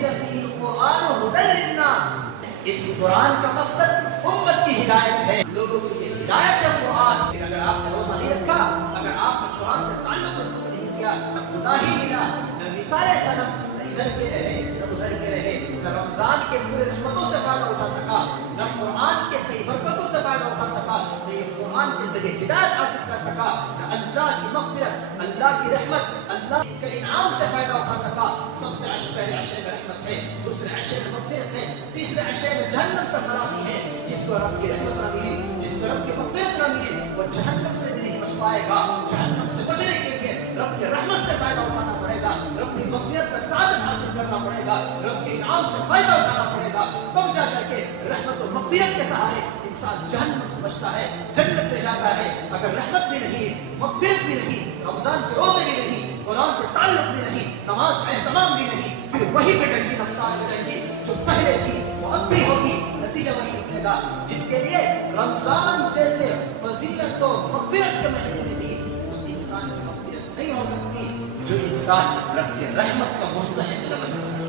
ونزل فيه القرآن هدى للناس، اس قرآن کا مقصد امت کی ہدایت ہے، لوگوں کی ہدایت ہے قرآن۔ اگر آپ نے روزہ نہیں رکھا، اگر آپ نے قرآن سے تعلق نہیں کیا، نہ خدا ہی ملا، نہ مثال صنم، نہ ادھر کے رہے نہ ادھر کے رہے، نہ رمضان کے پورے رحمتوں سے فائدہ اٹھا سکا، نہ قرآن کے صحیح برکتوں سے فائدہ اٹھا سکا، نہ یہ قرآن کے ذریعے ہدایت حاصل کر سکا، نہ اللہ کی مغفرت، اللہ کی رحمت، اللہ کے انعام سے فائدہ اٹھا سکا۔ سب سے پہلے عشرے میں رحمت ہے، دوسرے عشرے میں مغفرت ہے، تیسرے عشرے میں جہنم سے خلاصی ہے۔ جس کو رب کی رحمت نہ ملے، جس کو رب کی مغفرت نہ ملے، وہ جہنم سے بھی نہیں بچ پائے گا۔ جہنم سے بچنے کے لیے رب کی رحمت سے فائدہ اٹھانا پڑے گا، رب کی مغفرت کا سعادت حاصل کرنا پڑے گا، رب کے انعام سے فائدہ اٹھانا پڑے گا، تب جا کر کے رحمت و مغفرت کے سہارے انسان جہنم سے بچتا ہے، جنت میں جاتا ہے۔ اگر رحمت بھی نہیں، مغفرت بھی نہیں، رمضان کے روزے بھی نہیں، قرآن سے تعلق بھی نہیں، نماز کا اہتمام بھی نہیں، پھر وہی پہ ڈنڈی رفتار ملے گی جو پہلے تھی، وہ اب بھی ہوگی، نتیجہ وہی نکلے گا۔ جس کے لیے رمضان جیسے فضیلت و مغفرت کے مہینے میں بھی اس انسان کی مغفرت نہیں ہو سکتی جو انسان رب کی رحمت کا مستحق نہ بن جائے۔